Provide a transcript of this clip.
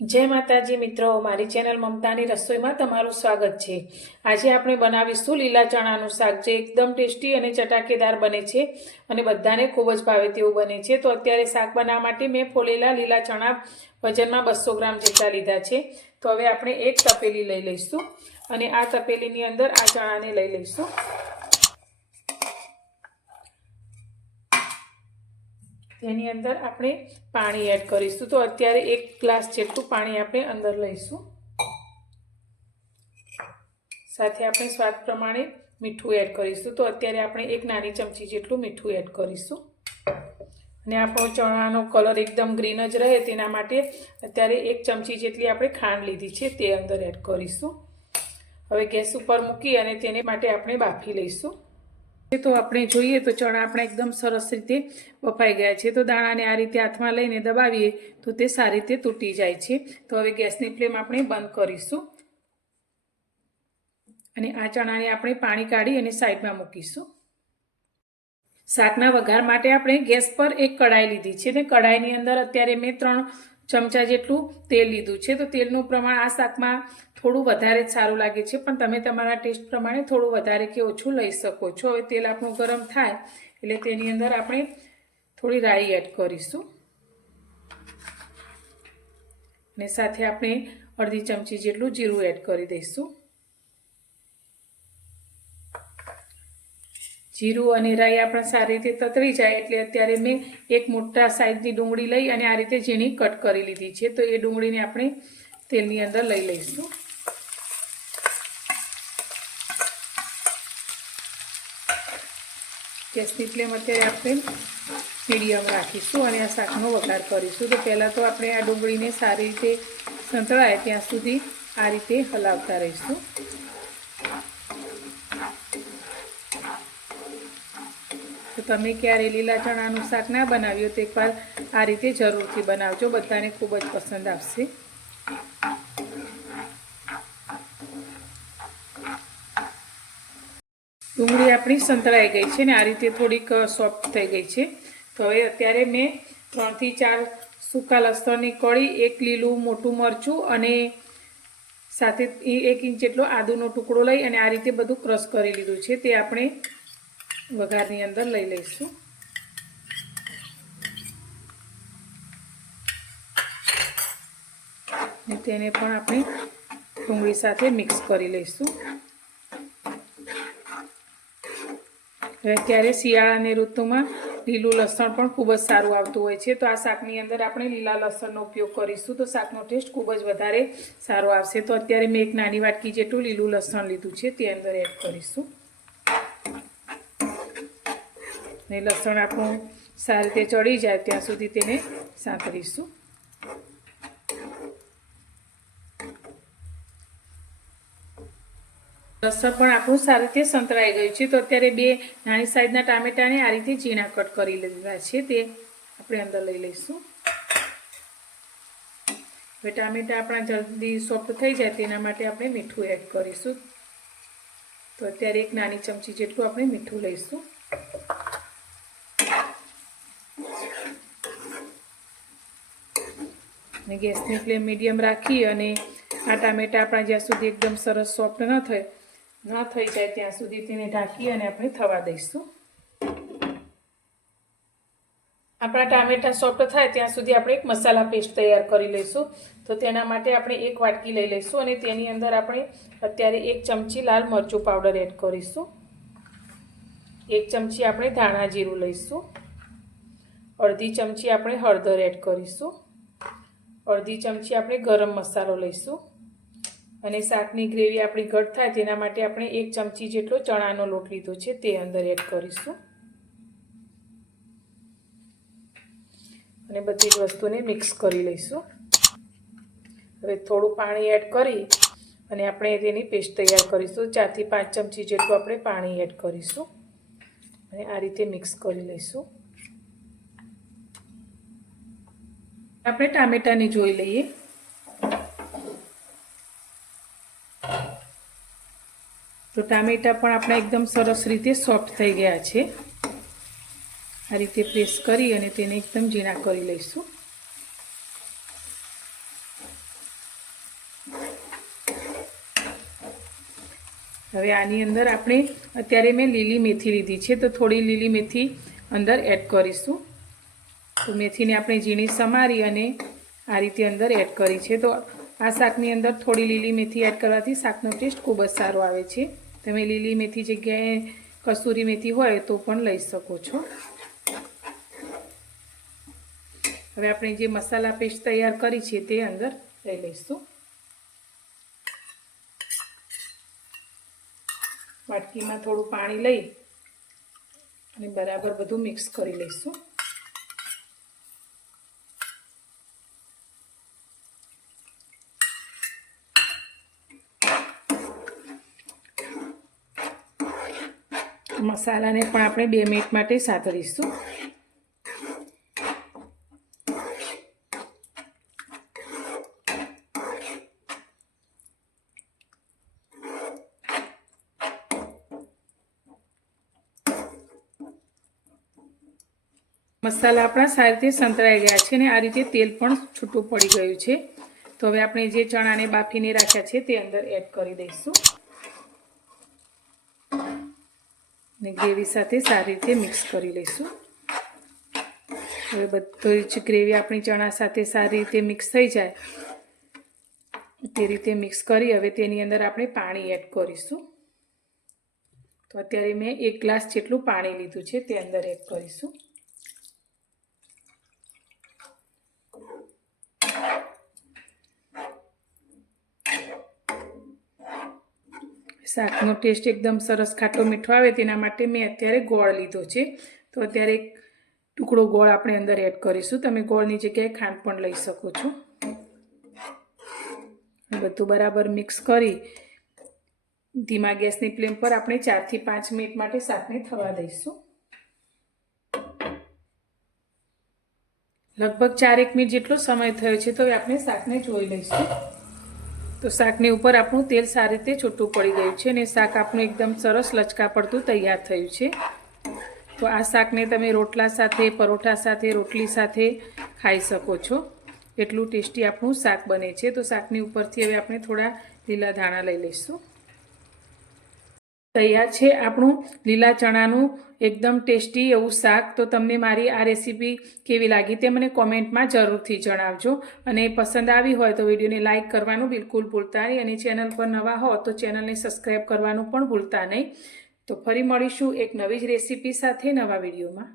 જય માતાજી મિત્રો, મારી ચેનલ મમતાની રસોઈમાં તમારું સ્વાગત છે. આજે આપણે બનાવીશું લીલા ચણાનું શાક, જે એકદમ ટેસ્ટી અને ચટાકેદાર બને છે અને બધાને ખૂબ જ ભાવે તેવું બને છે. તો અત્યારે શાક બનાવવા માટે મેં ફોલેલા લીલા ચણા વજનમાં બસો ગ્રામ જેટલા લીધા છે. તો હવે આપણે એક તપેલી લઈ લઈશું અને આ તપેલીની અંદર આ ચણાને લઈ લઈશું. તેની અંદર આપણે પાણી એડ કરીશું. તો અત્યારે એક ગ્લાસ જેટલું પાણી આપણે અંદર લઈશું. સાથે આપણે સ્વાદ પ્રમાણે મીઠું એડ કરીશું. તો અત્યારે આપણે એક નાની ચમચી જેટલું મીઠું એડ કરીશું. અને આપણો ચણાનો કલર એકદમ ગ્રીન જ રહે, તેના માટે અત્યારે એક ચમચી જેટલી આપણે ખાંડ લીધી છે, તે અંદર એડ કરીશું. હવે ગેસ ઉપર મૂકી અને તેને માટે આપણે બાફી લઈશું. તો આપણે જોઈએ તો ચણા આપણા એકદમ સરસ રીતે બફાઈ ગયા છે. તો દાણાને આ રીતે હાથમાં લઈને દબાવીએ તો તે સારી રીતે તૂટી જાય છે. તો હવે ગેસની ફ્લેમ આપણે બંધ કરીશું. અને આ ચણાને આપણે પાણી કાઢી અને સાઈડમાં મૂકીશું. શાકના વઘાર માટે આપણે ગેસ પર એક કડાઈ લીધી છે ને કડાઈની અંદર અત્યારે મેં ત્રણ ચમચા જેટલું તેલ લીધું છે. તો તેલનું પ્રમાણ આ શાકમાં થોડું વધારે જ સારું લાગે છે. પણ તમે તમારા ટેસ્ટ પ્રમાણે થોડું વધારે કે ઓછું લઈ શકો છો. હવે તેલ આપણું ગરમ થાય એટલે તેની અંદર આપણે થોડી રાઈ એડ કરીશું. અને સાથે આપણે અડધી ચમચી જેટલું જીરું એડ કરી દઈશું. જીરું અને રાઈ પણ સારી રીતે તતરી જાય એટલે અત્યારે મેં એક મોટા સાઈઝની ડુંગળી લઈ અને આ રીતે ઝીણી કટ કરી લીધી છે. તો એ ડુંગળીને આપણે તેલની અંદર લઈ લઈશું. ગેસની ફ્લેમ અત્યારે આપણે મીડિયમ રાખીશું અને આ શાકનો વઘાર કરીશું. તો પહેલાં તો આપણે આ ડુંગળીને સારી રીતે સંતળાય ત્યાં સુધી આ રીતે હલાવતા રહીશું. તમે ક્યારે લીલા ચણાનું શાક ના બનાવ્યું તો એકવાર આ રીતે જરૂરથી બનાવજો. બધાને ખૂબ જ પસંદ આવશે. ડુંગળી આપણી સંતળાઈ ગઈ છે ને આ રીતે થોડીક સોફ્ટ થઈ ગઈ છે. તો હવે અત્યારે મેં ત્રણથી ચાર સૂકા લસણની કળી, એક લીલું મોટું મરચું અને સાથે એક ઇંચ જેટલો આદુનો ટુકડો લઈ અને આ રીતે બધું ક્રશ કરી લીધું છે. તે આપણે વઘારની અંદર લઈ લઈશું. તેને પણ આપણે ડુંગળી સાથે મિક્સ કરી લઈશું. અત્યારે શિયાળાની ઋતુમાં લીલું લસણ પણ ખૂબ જ સારું આવતું હોય છે. તો આ શાકની અંદર આપણે લીલા લસણનો ઉપયોગ કરીશું. તો શાકનો ટેસ્ટ ખૂબ જ વધારે સારો આવશે. તો અત્યારે મેં એક નાની વાટકી જેટલું લીલું લસણ લીધું છે, તે અંદર એડ કરીશું. ને લસણ આપણું સારી રીતે ચડી જાય ત્યાં સુધી તેને સાંતરીશું લસણ પણ આપણું સારી રીતે સંતરાઈ ગયું છે. તો અત્યારે બે નાની સાઈઝના ટામેટાને આ રીતે ઝીણા કટ કરી લીધા છે. તે આપણે અંદર લઈ લઈશું. હવે ટામેટા આપણા જલ્દી સોફ્ટ થઈ જાય તેના માટે આપણે મીઠું એડ કરીશું. તો અત્યારે એક નાની ચમચી જેટલું આપણે મીઠું લઈશું. અને ગેસની ફ્લેમ મીડિયમ રાખી અને આ ટામેટા આપણા જ્યાં સુધી એકદમ સરસ સોફ્ટ ન થાય, ન થઈ જાય ત્યાં સુધી તેને ઢાંકી અને આપણે થવા દઈશું. આપણા ટામેટા સોફ્ટ થાય ત્યાં સુધી આપણે એક મસાલા પેસ્ટ તૈયાર કરી લઈશું. તો તેના માટે આપણે એક વાટકી લઈ લઈશું અને તેની અંદર આપણે અત્યારે એક ચમચી લાલ મરચું પાવડર એડ કરીશું. એક ચમચી આપણે ધાણા જીરું લઈશું. અડધી ચમચી આપણે હળદર એડ કરીશું. અડધી ચમચી આપણે ગરમ મસાલો લઈશું. અને શાકની ગ્રેવી આપણી ઘટ થાય તેના માટે આપણે એક ચમચી જેટલો ચણાનો લોટ લીધો છે તે અંદર એડ કરીશું. અને બધી જ વસ્તુને મિક્સ કરી લઈશું. હવે થોડું પાણી એડ કરી અને આપણે તેની પેસ્ટ તૈયાર કરીશું. ચારથી પાંચ ચમચી જેટલું આપણે પાણી એડ કરીશું. અને આ રીતે મિક્સ કરી લઈશું. આપણે ટામેટાને જોઈ લઈએ. તો ટામેટા પણ આપણા એકદમ સરસ રીતે સોફ્ટ થઈ ગયા છે. આ રીતે પ્રેસ કરી અને તેને એકદમ ઝીણા કરી લઈશું. હવે આની અંદર આપણે, અત્યારે મેં લીલી મેથી લીધી છે, તો થોડી લીલી મેથી અંદર એડ કરીશું. તો મેથીને આપણે ઝીણી સમારી અને આ રીતે અંદર એડ કરી છે. તો આ શાકની અંદર થોડી લીલી મેથી એડ કરવાથી શાકનો ટેસ્ટ ખૂબ જ સારો આવે છે. તમે લીલી મેથી જગ્યાએ કસૂરી મેથી હોય તો પણ લઈ શકો છો. હવે આપણે જે મસાલા પેસ્ટ તૈયાર કરી છે તે અંદર લઈ લઈશું. વાટકીમાં થોડું પાણી લઈ અને બરાબર બધું મિક્સ કરી લઈશું. મસાલાને પણ આપણે બે મિનિટ માટે સાતરીશું. મસાલા આપણા સારી રીતે સંતરાઈ ગયા છે અને આ રીતે તેલ પણ છૂટું પડી ગયું છે. તો હવે આપણે જે ચણાને બાફીને રાખ્યા છે તે અંદર એડ કરી દઈશું. અને ગ્રેવી સાથે સારી રીતે મિક્સ કરી લઈશું. હવે બધું જ ગ્રેવી આપણી ચણા સાથે સારી રીતે મિક્સ થઈ જાય. તે રીતે મિક્સ કરી હવે તેની અંદર આપણે પાણી એડ કરીશું. તો અત્યારે મેં એક ગ્લાસ જેટલું પાણી લીધું છે તે અંદર એડ કરીશું. શાકનો ટેસ્ટ એકદમ સરસ ખાટો મીઠો આવે તેના માટે મેં અત્યારે ગોળ લીધો છે. તો અત્યારે એક ટુકડો ગોળ આપણે અંદર એડ કરીશું. તમે ગોળની જગ્યાએ ખાંડ પણ લઈ શકો છો. બધું બરાબર મિક્સ કરી ધીમા ગેસની ફ્લેમ પર આપણે ચારથી પાંચ મિનિટ માટે શાકને થવા દઈશું. લગભગ ચારેક મિનિટ જેટલો સમય થયો છે તો આપણે શાકને જોઈ લઈશું. તો શાકની ઉપર આપણું તેલ સારી રીતે છૂટું પડી ગયું છે અને શાક આપણું એકદમ સરસ લચકા પડતું તૈયાર થયું છે. તો આ શાકને તમે રોટલા સાથે, પરોઠા સાથે, રોટલી સાથે ખાઈ શકો છો. એટલું ટેસ્ટી આપણું શાક બને છે. તો શાકની ઉપરથી હવે આપણે થોડા લીલા ધાણા લઈ લઈશું. તૈયાર છે આપણું લીલા ચણાનું એકદમ ટેસ્ટી એવું શાક. તો તમને મારી આ રેસીપી કેવી લાગી તે મને કોમેન્ટમાં જરૂરથી જણાવજો. અને પસંદ આવી હોય તો વિડીયોને લાઇક કરવાનું બિલકુલ ભૂલતા નહીં. અને ચેનલ પર નવા હો તો ચેનલને સબસ્ક્રાઈબ કરવાનું પણ ભૂલતા નહીં. તો ફરી મળીશું એક નવી જ રેસીપી સાથે નવા વિડીયોમાં.